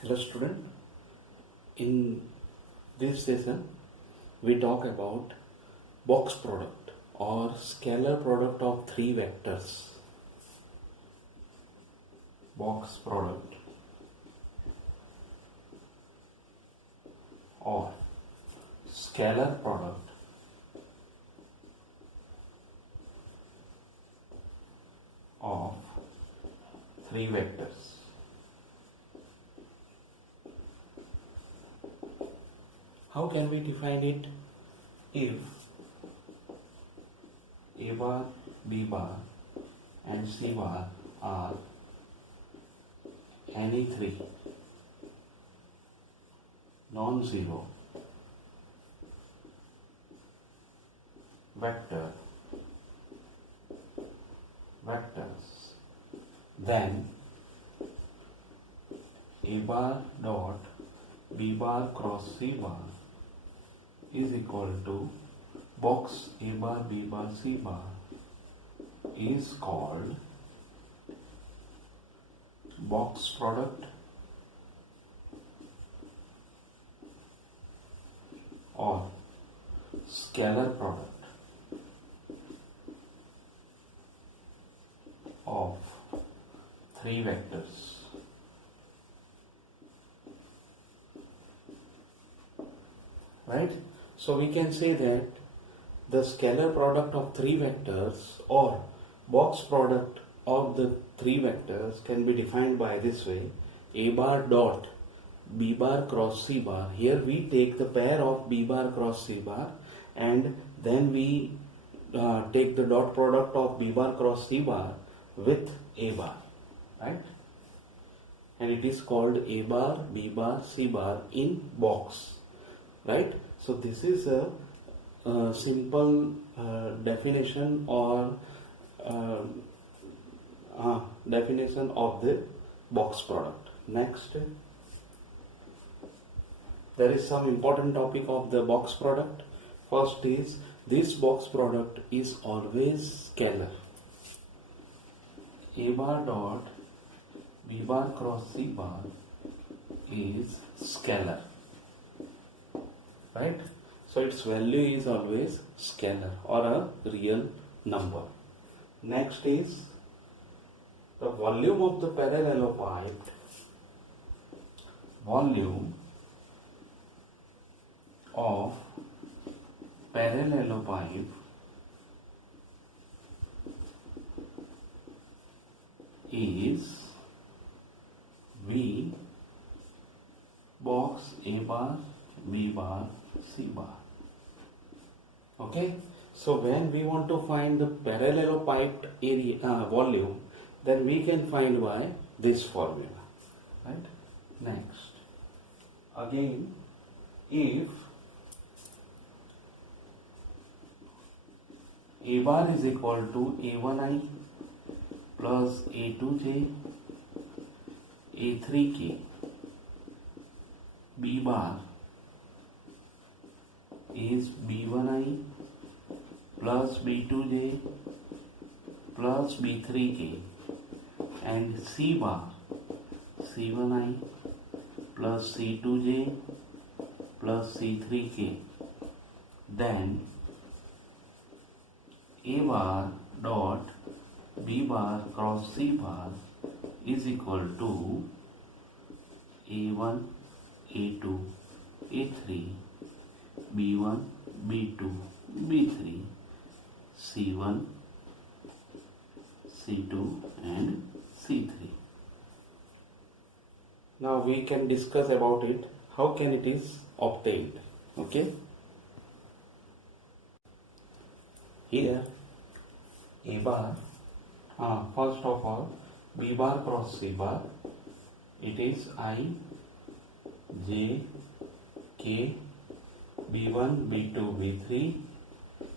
Hello student, in this session we talk about box product or scalar product of three vectors. Box product or scalar product of three vectors. How can we define it? If A bar, B bar and C bar are any three non-zero vectors, then A bar dot B bar cross C bar is equal to box A bar B bar C bar is called box product or scalar product of three vectors. Right? So we can say that the scalar product of three vectors or box product of the three vectors can be defined by this way: A bar dot B bar cross C bar. Here we take the pair of B bar cross C bar and then we take the dot product of B bar cross C bar with A bar, right? And it is called A bar B bar C bar in box, right? So this is a simple definition or definition of the box product. Next, there is some important topic of the box product. First is, this box product is always scalar. A bar dot B bar cross C bar is scalar, right? So its value is always scalar or a real number. Next is the volume of the parallelopiped. Volume of parallelopipe is V box A bar B bar C bar. Okay, so when we want to find the parallelopiped area volume, then we can find by this formula, right? Next, again, if A bar is equal to A1i plus A2j A3k, B bar is B1i plus B2j plus B3k, and C bar C1i plus C2j plus C3k, then A bar dot B bar cross C bar is equal to A1, A2, A3, B1, B2, B3, C1, C2 and C3. Now we can discuss about it, how can it is obtained. Okay, here A bar, first of all, B bar cross C bar, it is I, J, K, B1, B2, B3,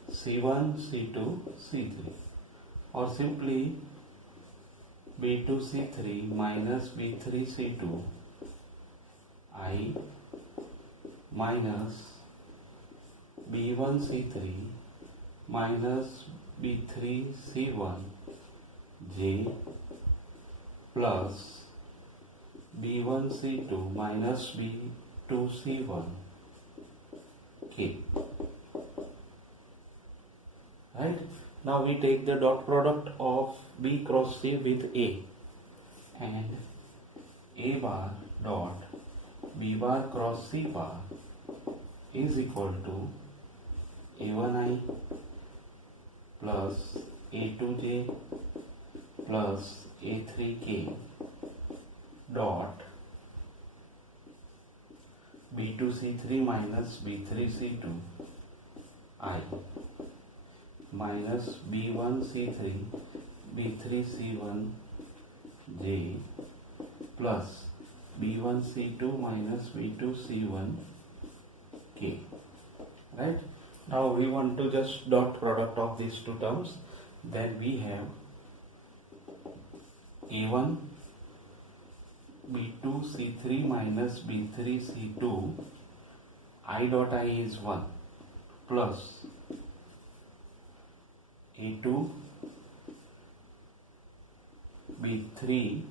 C1, C2, C3, or simply B2, C3 minus B3, C2, I minus B1, C3 minus B3, C1, J plus B1 C2 minus B2 C1 K. Right? Now we take the dot product of B cross C with A, and A bar dot B bar cross C bar is equal to A1I plus A2J plus A3K dot B2C3 minus B3C2 I minus B1C3 B3C1 J plus B1C2 minus B2C1 K. Right? Now we want to just dot product of these two terms. Then we have A1 B2 C3 minus B3 C2 I dot I is 1 plus A2 B3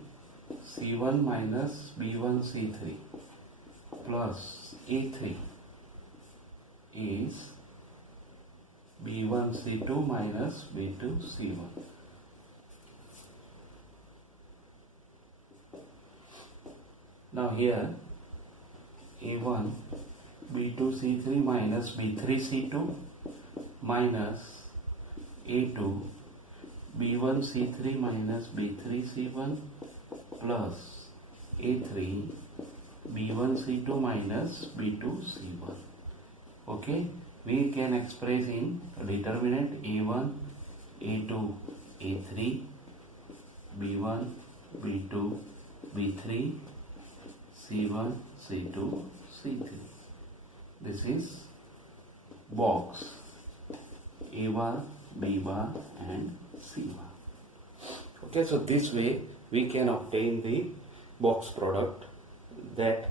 C1 minus B1 C3 plus A3 is B1 C2 minus B2 C1. Now here A1 B2 C3 minus B3 C2 minus A2 B1 C3 minus B3 C1 plus A3 B1 C2 minus B2 C1. Okay, we can express in determinant A1, A2, A3, B1, B2, B3, C1, C2, C3. This is box A bar, B bar and C bar. Okay, so this way we can obtain the box product. That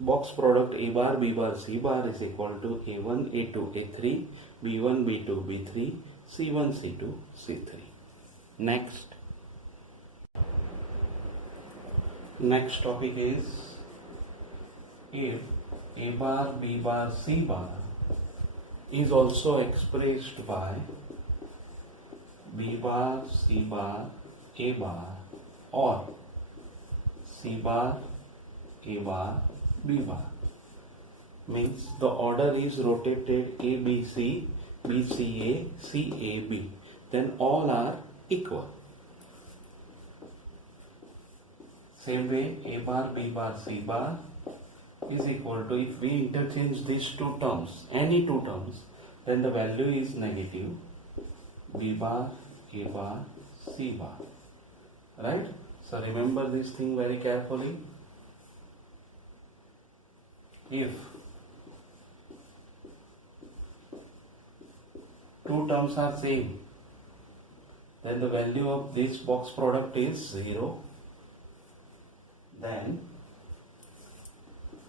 box product A bar, B bar, C bar is equal to A1, A2, A3, B1, B2, B3, C1, C2, C3. Next topic is if A bar, B bar, C bar is also expressed by B bar, C bar, A bar or C bar, A bar, B bar. Means the order is rotated A, B, C, B, C, A, C, A, B. Then all are equal. Same way A bar, B bar, C bar is equal to, if we interchange these two terms, any two terms, then the value is negative. B bar, A bar, C bar. Right? So remember this thing very carefully. If two terms are same, then the value of this box product is 0. Then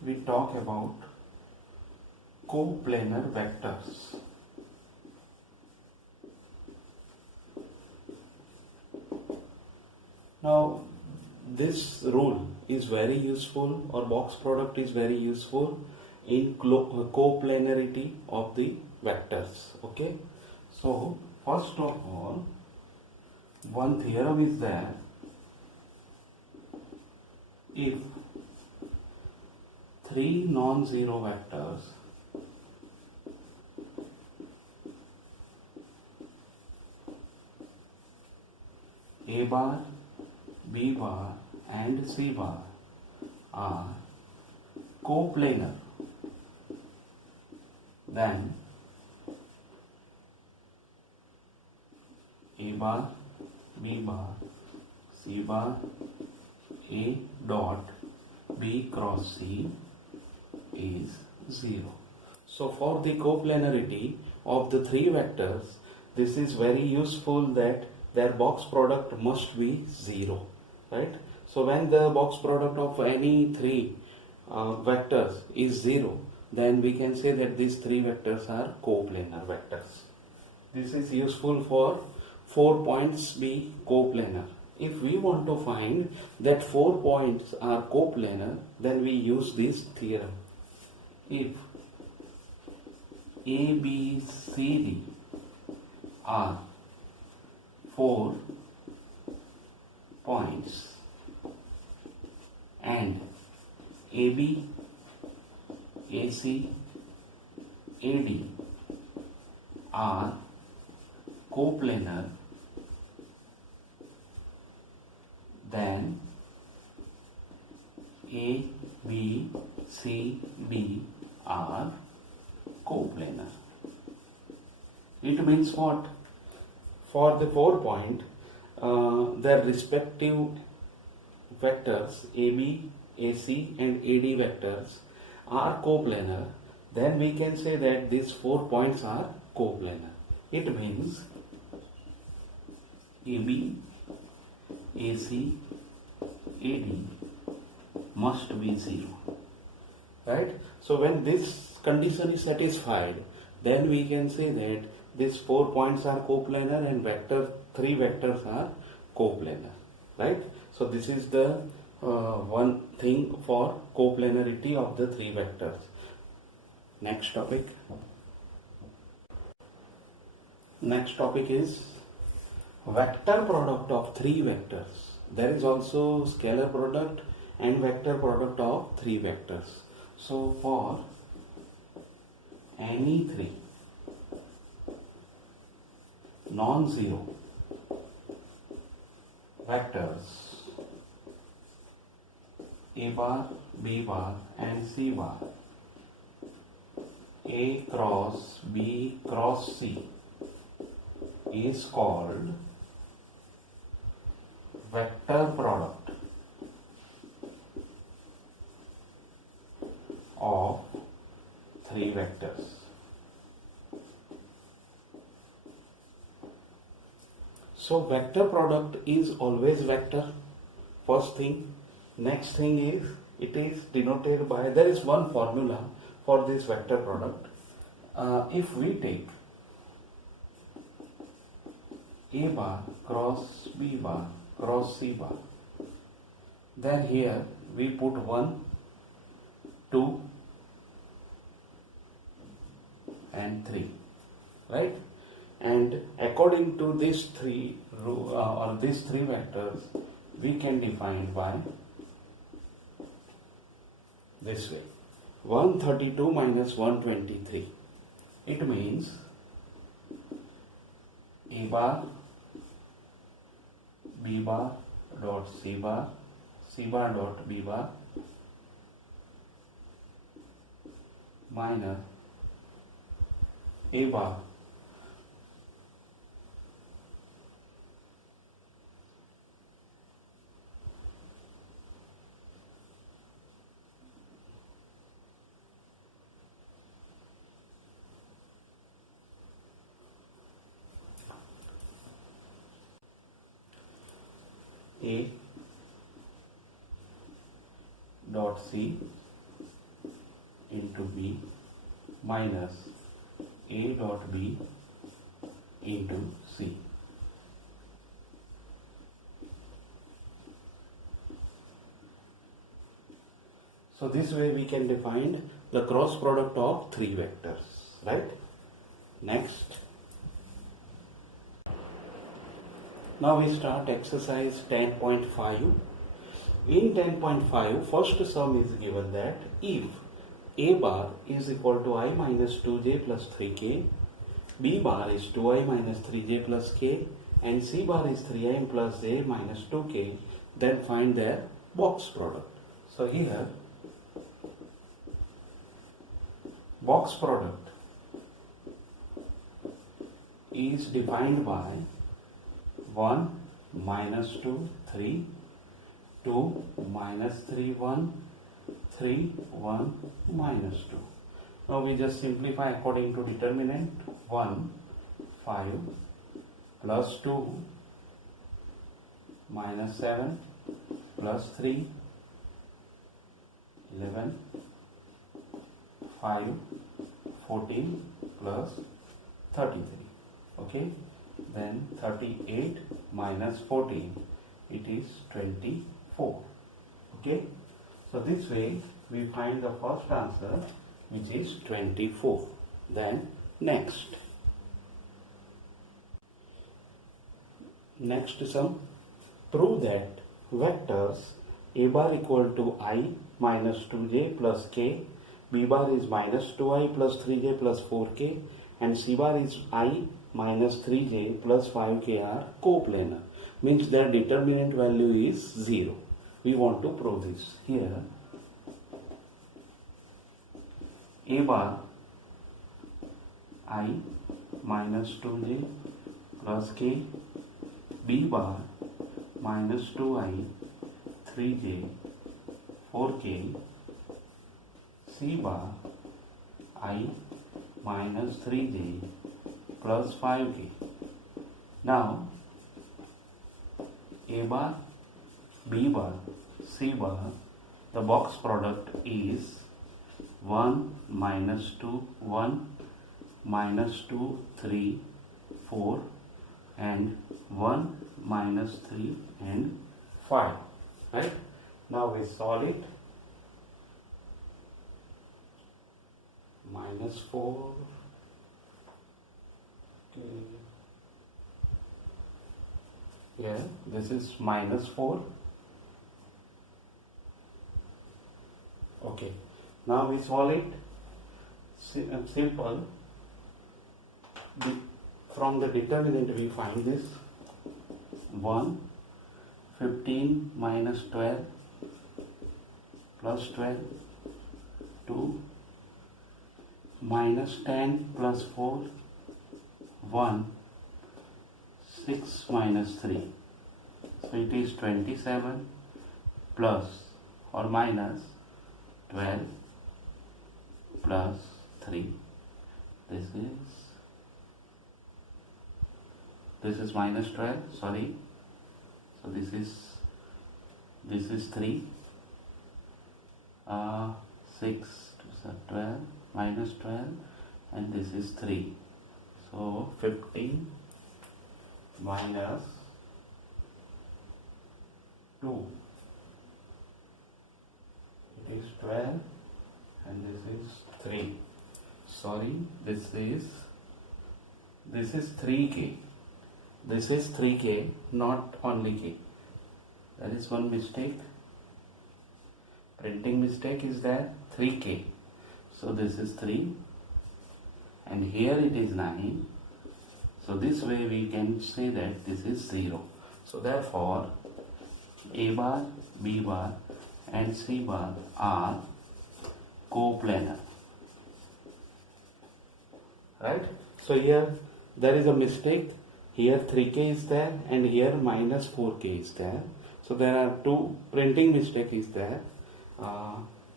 we talk about coplanar vectors. Now this rule is very useful, or box product is very useful in coplanarity of the vectors. Okay, so first of all, one theorem is there. If three non-zero vectors A bar, B bar and C bar are coplanar, then A bar, B bar, C bar, A dot B cross C is 0. So for the coplanarity of the three vectors, this is very useful that their box product must be 0. Right? So when the box product of any three vectors is 0, then we can say that these three vectors are coplanar vectors. This is useful for 4 points be coplanar. if we want to find that 4 points are coplanar, then we use this theorem. If A, B, C, D are 4 points and AB, AC, AD are coplanar, then A, B, C, D are coplanar. It means what? For the 4 point, their respective vectors AB, AC and AD vectors are coplanar, then we can say that these 4 points are coplanar. It means AB, AC, AD must be 0. Right? So when this condition is satisfied, then we can say that these 4 points are coplanar and 3 vectors are coplanar. Right? So this is the one thing for coplanarity of the 3 vectors. Next topic. Next topic is vector product of 3 vectors. There is also scalar product and vector product of 3 vectors. So for any 3 non-zero vectors A bar, B bar and C bar, A cross B cross C is called vector product of 3 vectors. So vector product is always vector, first thing. Next thing is, it is denoted by, there is one formula for this vector product. If we take A bar cross B bar cross C bar, then here we put 1, 2 and 3, right? And according to these three vectors, we can define by this way: 132 minus 123. It means A bar B bar dot C bar, C bar dot B bar minus A bar A dot C into B minus A dot B into C. So this way we can define the cross product of 3 vectors, right? Next. Now we start exercise 10.5. In 10.5, first sum is given that if A bar is equal to I minus 2j plus 3k, B bar is 2i minus 3j plus k, and C bar is 3i plus j minus 2k, then find their box product. So here, box product is defined by 1 minus 2 3, 2 minus 3 1, 3 1 minus 2. Now we just simplify according to determinant. 1 5 plus 2 minus 7 plus 3 11 5 14 plus 33. Okay, then 38 minus 14 it is 24. Okay, so this way we find the first answer, which is 24. Then next sum, prove that vectors a bar equal to I minus 2j plus k, b bar is minus 2i plus 3j plus 4k, and c bar is I minus 3j plus 5k are coplanar. Means their determinant value is 0. We want to prove this. Here a bar I minus 2j plus k, b bar minus 2i 3j 4k, c bar I minus 3j plus 5k. Now a bar, b bar, c bar, the box product is 1 minus 2, 1 minus 2, 3, 4, and 1 minus 3 and 5. Right? Now we solve it. Minus 4. Okay. Yeah, this is minus 4. Okay. Now we solve it. Simple. From the determinant we find this 1, 15 minus 12 plus 12, 2 minus 10 plus 4, 1, 6 minus 3. So it is 27 plus or minus 12 plus 3. This is minus 12, sorry. So this is 3. 6 to 12 minus 12, and this is 3. So 15 minus 2. It is 12 and this is 3. Sorry, this is 3k. This is 3k, not only k. There is one mistake. Printing mistake is there, 3k. So this is 3 and here it is 9. So this way we can say that this is 0. So therefore a bar, b bar and c bar are coplanar. Right? So here there is a mistake. Here 3k is there and here minus 4k is there. So there are two printing mistake is there.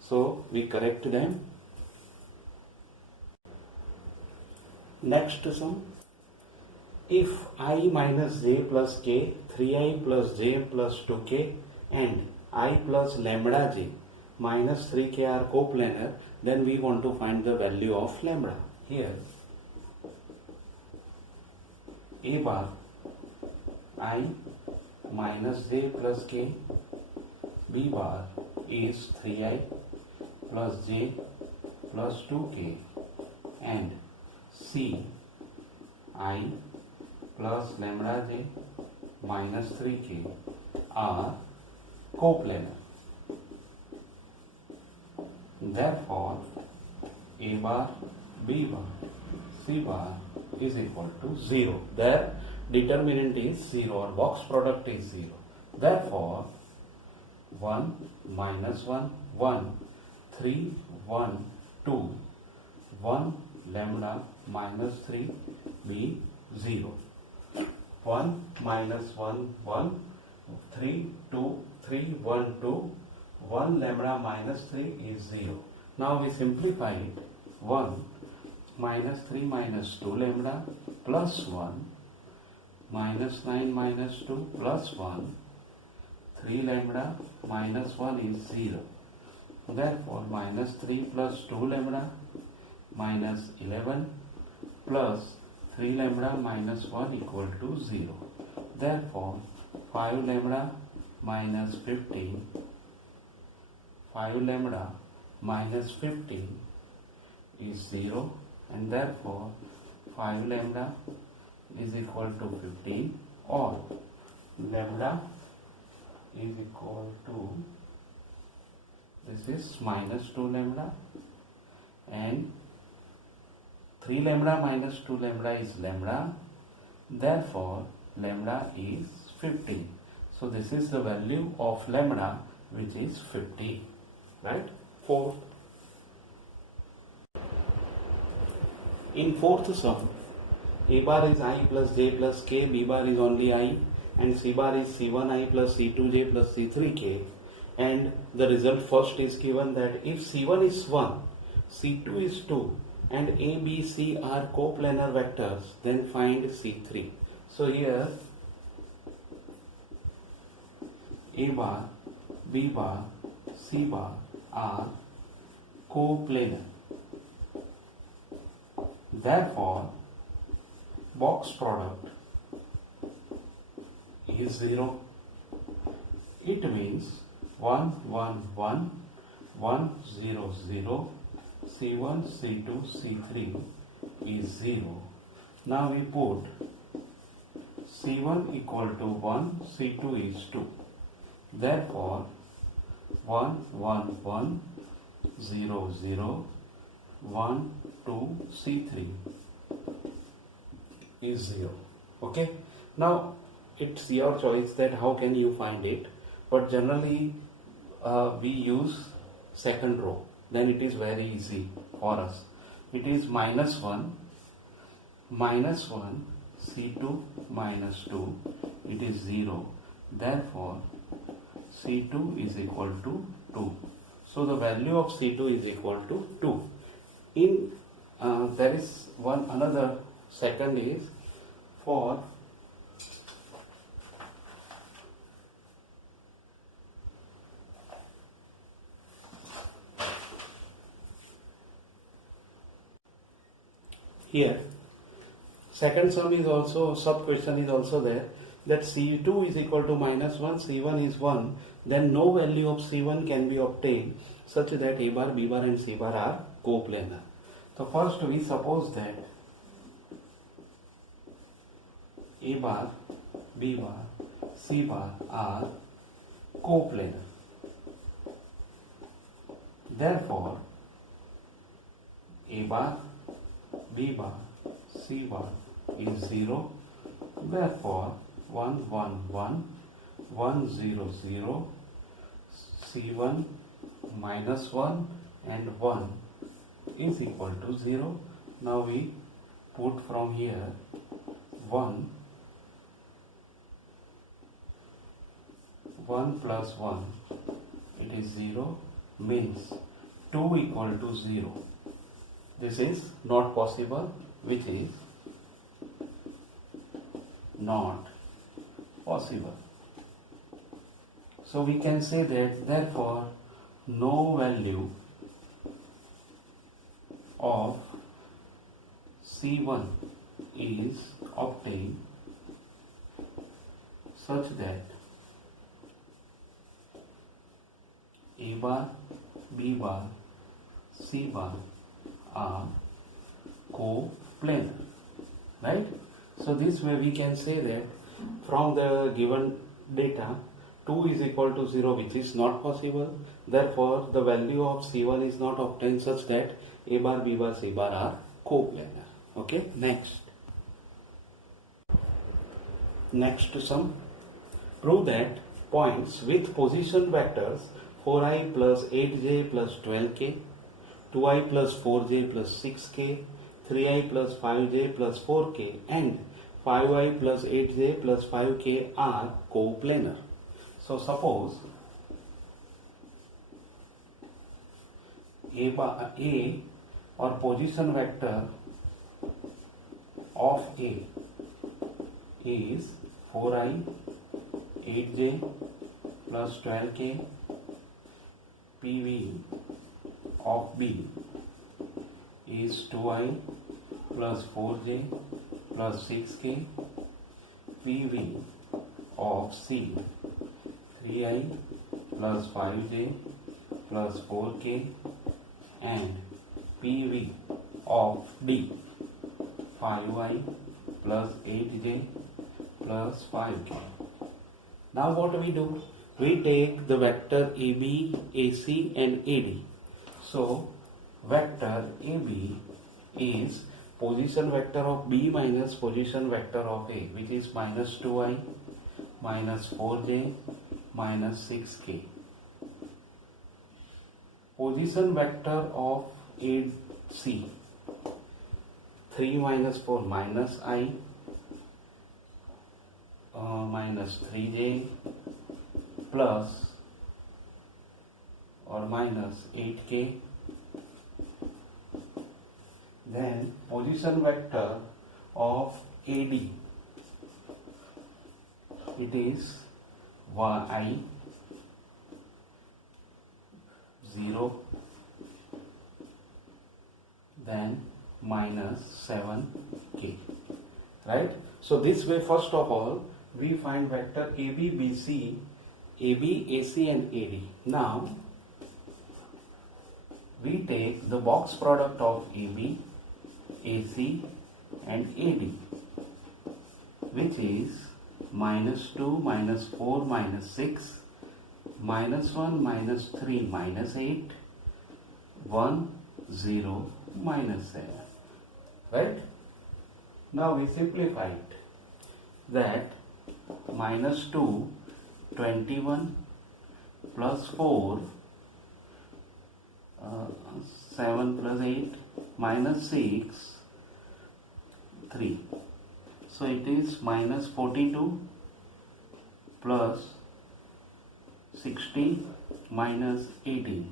So we correct them. Next sum. If I minus j plus k, 3i plus j plus 2k and I plus lambda j minus 3k are coplanar, then we want to find the value of lambda. Here a bar I minus j plus k, b bar is 3i plus j plus 2k and c I plus lambda j minus 3k are coplanar. Therefore a bar, b bar, c bar is equal to 0. Their determinant is 0 or box product is 0. Therefore 1 minus 1, 1, 3, 1, 2, 1 lambda minus 3 be 0. 1 minus 1, 1, 3, 2, 3, 1, 2, 1 lambda minus 3 is 0. Now we simplify it. 1 minus 3 minus 2 lambda plus 1 minus 9 minus 2 plus 1, 3 lambda minus 1 is 0. Therefore minus 3 plus 2 lambda minus 11 plus 3 lambda minus 1 equal to 0. Therefore 5 lambda minus 15, 5 lambda minus 15 is 0, and therefore 5 lambda is equal to 15, or lambda is equal to, this is minus 2 lambda, and 3 lambda minus 2 lambda is lambda, therefore lambda is 15. So this is the value of lambda, which is 50, right? Fourth. In fourth sum, A bar is I plus J plus K, B bar is only I, and C bar is C1I plus C2J plus C3K, and the result first is given that if C1 is 1, C2 is 2, and A, B, C are coplanar vectors, then find C3. So here A bar, B bar, C bar are coplanar. Therefore, box product is 0. It means 1, 1, 1, 1, 0, 0, C1, C2, C3 is 0. Now we put C1 equal to 1, C2 is 2. Therefore, 1, 1, 1, 0, 0, 1, 2, C3 is 0. Okay. Now it's your choice that how can you find it, but generally we use second row, then it is very easy for us. It is minus 1, C2 minus 2, it is 0. Therefore C2 is equal to 2. So the value of C2 is equal to 2. In there is one another second is for here second sum is also, sub question is also there, that C2 is equal to minus 1, C1 is 1, then no value of C1 can be obtained such that A bar, B bar and C bar are coplanar. So first we suppose that A bar, B bar, C bar are coplanar. Therefore, A bar, B bar, C bar is 0. Therefore, 1, 1, 1, 1, 0, 0, C1 minus 1 and 1 is equal to 0. Now we put from here 1 plus 1, it is 0, means 2 equal to 0. This is not possible, which is not possible. So we can say that therefore no value of C1 is obtained such that A bar, B bar, C bar are coplanar, right? So this way we can say that from the given data 2 is equal to 0, which is not possible. Therefore the value of C1 is not obtained such that A bar, B bar, C bar are coplanar. Okay, next sum. Prove that points with position vectors 4i plus 8j plus 12k, 2i plus 4j plus 6k, 3i plus 5j plus 4k and 5i plus 8j plus 5k are coplanar. So suppose A or position vector of A is 4i, 8j plus 12k, PV of B is 2i plus 4j plus 6k, PV of C ABI plus 5J plus 4K and PV of D 5I plus 8J plus 5K. Now what we do? We take the vector AB, AC and AD. So vector AB is position vector of B minus position vector of A, which is minus 2I minus 4J minus 6K. Position vector of AC 3 minus 4 minus I minus 3J plus or minus 8K. Then position vector of AD, it is Y 0, then minus 7K. Right? So this way, first of all, we find vector AB, BC, AB, AC and AD. Now we take the box product of AB, AC and AD, which is minus 2, minus 4, minus 6, minus 1, minus 3, minus 8, 1, 0, minus 7. Right? Now we simplify it. That minus 2, 21 plus 4, 7 plus 8 minus 6, 3. So it is minus 42 plus 60 minus 18.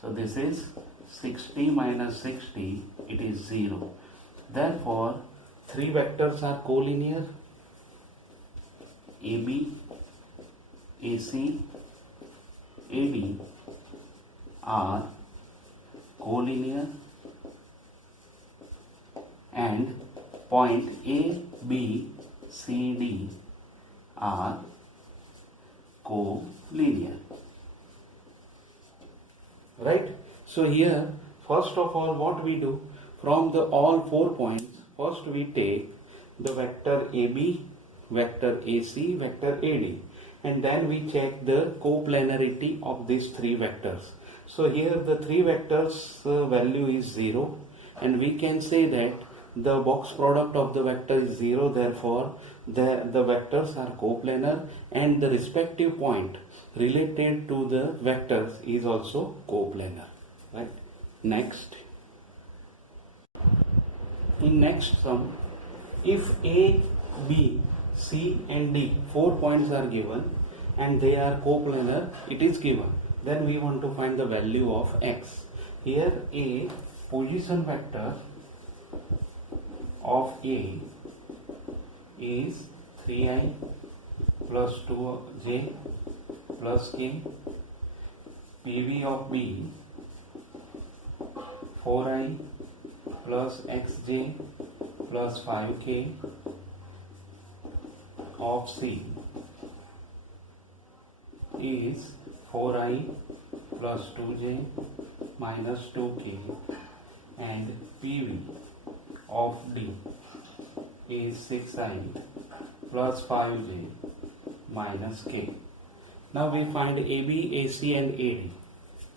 So this is 60 minus 60, it is 0. Therefore, three vectors are collinear. AB, AC, AD are collinear, and point A, B, C, D are collinear. Right? So here, first of all, what we do, from the all 4 points, first we take the vector AB, vector AC, vector AD, and then we check the coplanarity of these three vectors. So here the three vectors value is 0, and we can say that the box product of the vector is 0, therefore the vectors are coplanar and the respective point related to the vectors is also coplanar. Right? Next. In next sum, if A, B, C and D 4 points are given and they are coplanar, it is given. Then we want to find the value of x. Here A, position vector of A is 3i plus 2j plus k. PV of B 4i plus xj plus 5k of C is 4i plus 2j minus 2k, and PV of D is 6i plus 5j minus k. Now we find AB, AC and AD.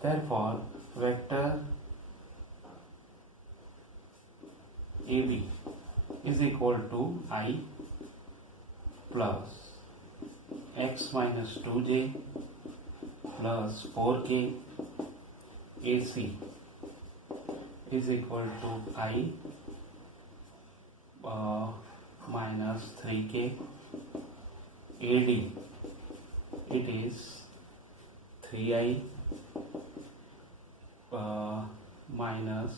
Therefore, vector AB is equal to I plus x minus 2j plus 4k. AC is equal to I minus 3k. AD, it is 3i minus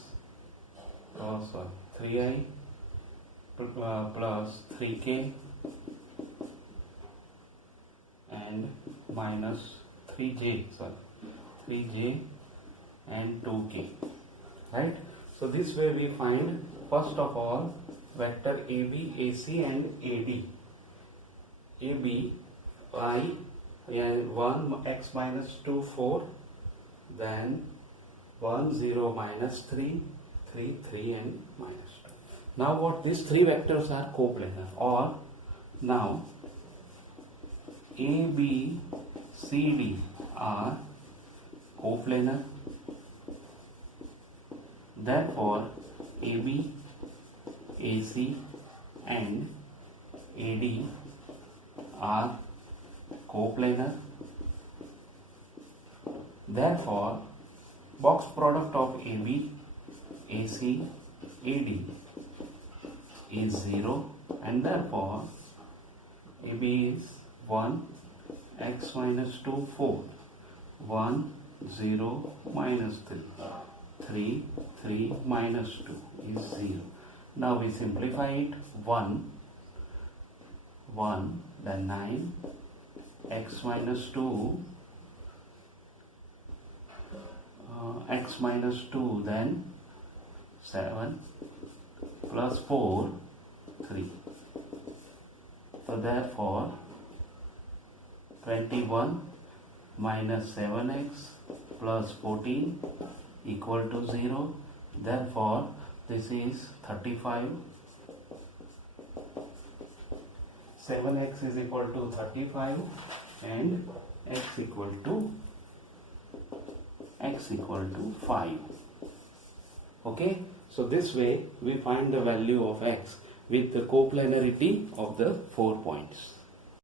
3i plus 3k and minus 3j and 2k. Right? So this way we find first of all vector AB, AC and AD. AB I 1 x minus 2 4, then 1 0 minus 3 3 3 and minus 2. Now what, these three vectors are coplanar, or now A B C D are coplanar. Therefore AB, AC and AD are coplanar. Therefore box product of AB, AC, AD is 0, and therefore AB is 1 x minus 2 4, 1 0 minus 3 3 3 minus 2 is 0. Now we simplify it. 1 1, then 9 x minus 2 x minus 2, then 7 plus 4 3. So therefore 21 minus 7x plus 14 equal to 0. Therefore this is 35. 7x is equal to 35 and x equal to 5. Okay, so this way we find the value of x with the coplanarity of the 4 points.